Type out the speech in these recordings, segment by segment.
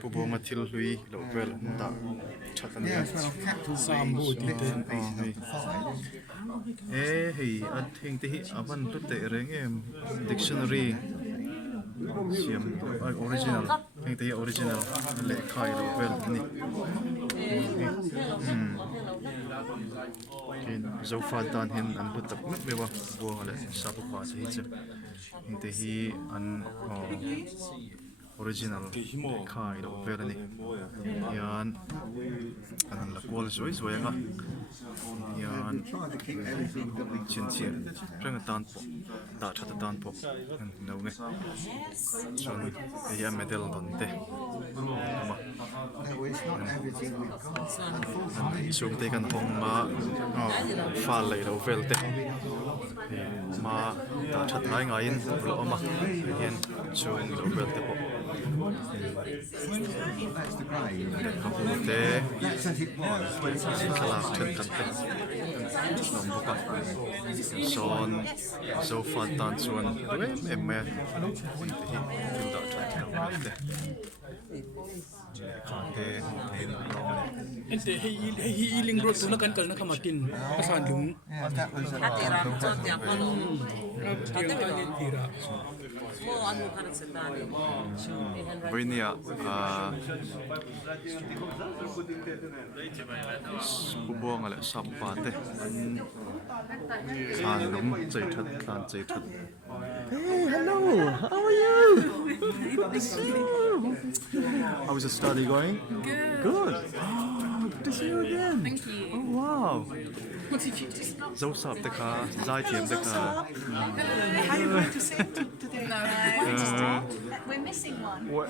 Pu Buanga thil hlui lo vel da chutah Sambu tite hei at heng te hi avan tu te reng dictionary siam original heng te original le khai lo vel ni in Zofate dan hin an lu tak met mewa buang le Sap Upa hi che heng te hi an original khai lo vel ni yan an la kwal zoi zoi anga yan chin chin reng tan po da chutah tan po no nge chon ya medal don te ma chung te kan hong ma fal lei lo vel te ma da chutah ngai ngai in lo ma yan chung lo vel te po te kalak chen kan te nom boka son Zofate dan chuan em til da te ente hei iling rot tu na kan kal na kamatin asan lung Thatte ram chot ya palo. tiang kan ni tira Mo anu karat setani. Boinia Pu Buanga le Sap Upa te thlanlung chei that thlan chei that. Hey, hello. How are you? How is the study going? Good. Good to see you again. Thank you. Oh wow. What did you just not? Zosap te ka zai tiam te ka. How are you going to sing today? No, we're missing one.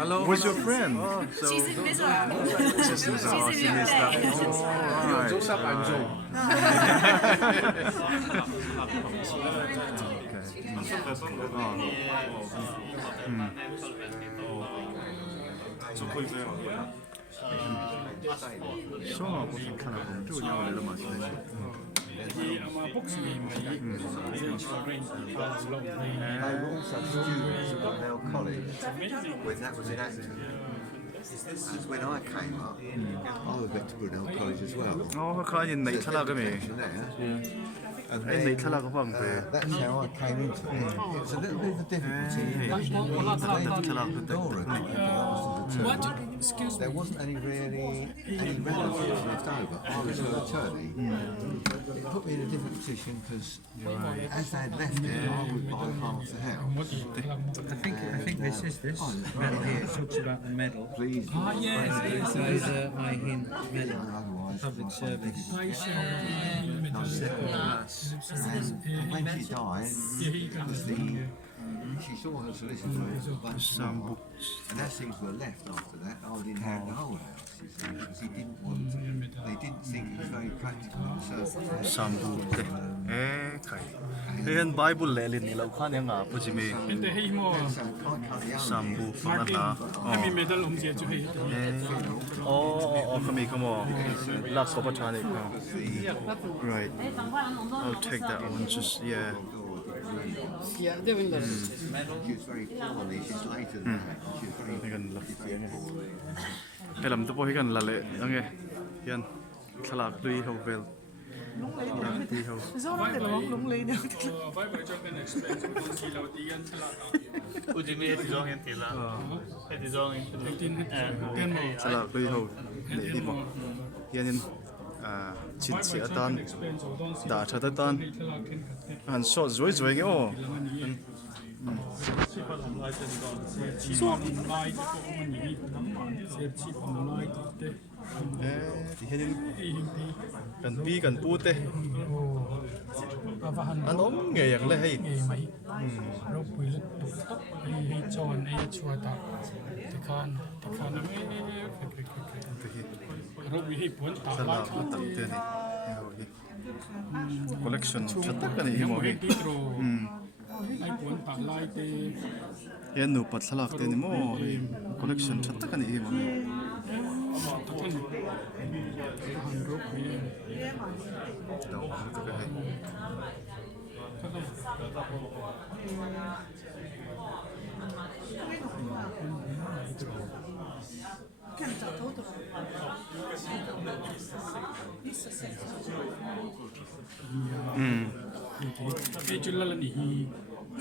Hello. Where's your friend? She's in Mizoram. She's in Mizoram. Zosap I'm Zo So 무슨 하나 좀 요리를 마시네. ama box ni mai J.H.Lorrain They were also students at Cornell College when that was enacted. And when I came up, I went to Cornell College as well. 그러니까 내 탈락음이. And 내 then, 탈락음 방배. that's how I came into it. It was a little bit of a difficulty. There wasn't any relatives left over. I was an attorney. It put me in a different position because as they had left it, I would buy half the house. I think this is this medal here. It talks about the medal. Please. yes So these are my hint medal, Otherwise, public service. and when she died, she saw her solicitor a bunch of more, and as things were left after that, I would inherit the whole house. You see, because he didn't want. They didn't think it was very practical in circumstances. Sambu te. Kai. Ayan Bible le lin nilaw khan yang nga pu jimi. ente hei mo So quite cut the only Sambu Martin pangata. mi medal je chu hei Kami kamo. Last opportunity. Right. I'll take that one. Just yeah. Yeah, they're in there. She was very poorly. She's later than that. She was very, Higan la. very poorly. Helam to po higan la le. Ange. Yan. Thalak hlui ho vel. Hlui ho. Zoram de long lung le now. vai vai cho kan explain chu si lo ti yan thala Ujimi Hetianga Tila. Hetianga tin ten mo Thalak hlui ho. Ni mo. Yanin chin chi atan explain so don si da chutah tan thala ken khat han so zoi zoi nge o. chi so mai ko man ni se chi pam mai te Ti henin ei hi kan pi kan pu te. va han An om nge yak le hei. ei mai ro pui le tu tak ei chon ei chhuah te khan ro bi hi pon ta la Thalak atam te ni. Collection chutah kan hi mo hi. ai pon ta lai te Yan nu pat thalak te ni mo. Collection chutah kan hi mo. takan han ro bi Daw to ka hei. cái chuyện là gì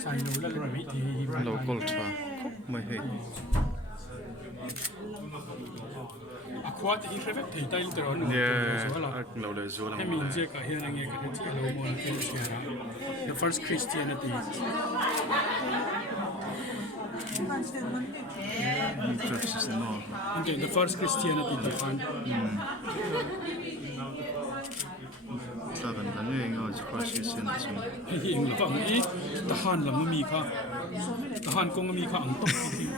sai lỗi là loại thì local traไม่เฮ้ย khóa thì phải thì tay từ đó nữaเราเลยโซลัม ให้มีเจ้ากับเฮียนางเงี้ยกับที่เรามองเป็นเชียร์ the first Christianity churches and all okay the first Christianity defined ถ้ากันอันนี้ก็จะควาชิสินซึ่ง ให้เองหรือเปล่าอีทหารหลังมีค่ะทหารกงมีค่ะอังตกจริง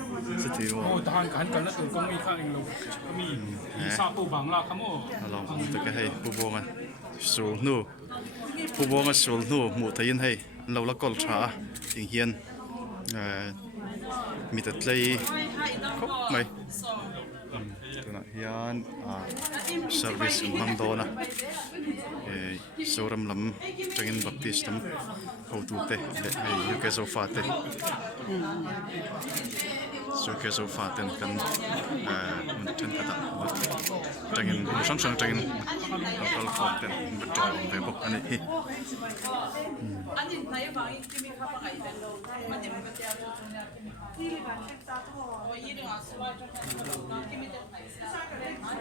สติว่า โอ้ทหารกันแล้วตัวกงมีค่ะเองเรามีซาปูบังลาคำโอ้ ลองจะให้ผู้บงสูงนู่ผู้บงสูงนู่หมู่ไทยให้เราละกอลช้าอย่างเฮียนมีแต่เลยครบไหมตัวนั้นเฮียนservice มั่งโดนะZoram lam tangin Baptist tam hluite le UK Zofate UK Zofate kan mun chen kata tangin sang tangin local folk ten betul ve bok ani hi 아니 나의 방이 팀이 가방가 이래로 만약 그때 아주 그냥 이리 가 색다 더 이리 와서 와 좀.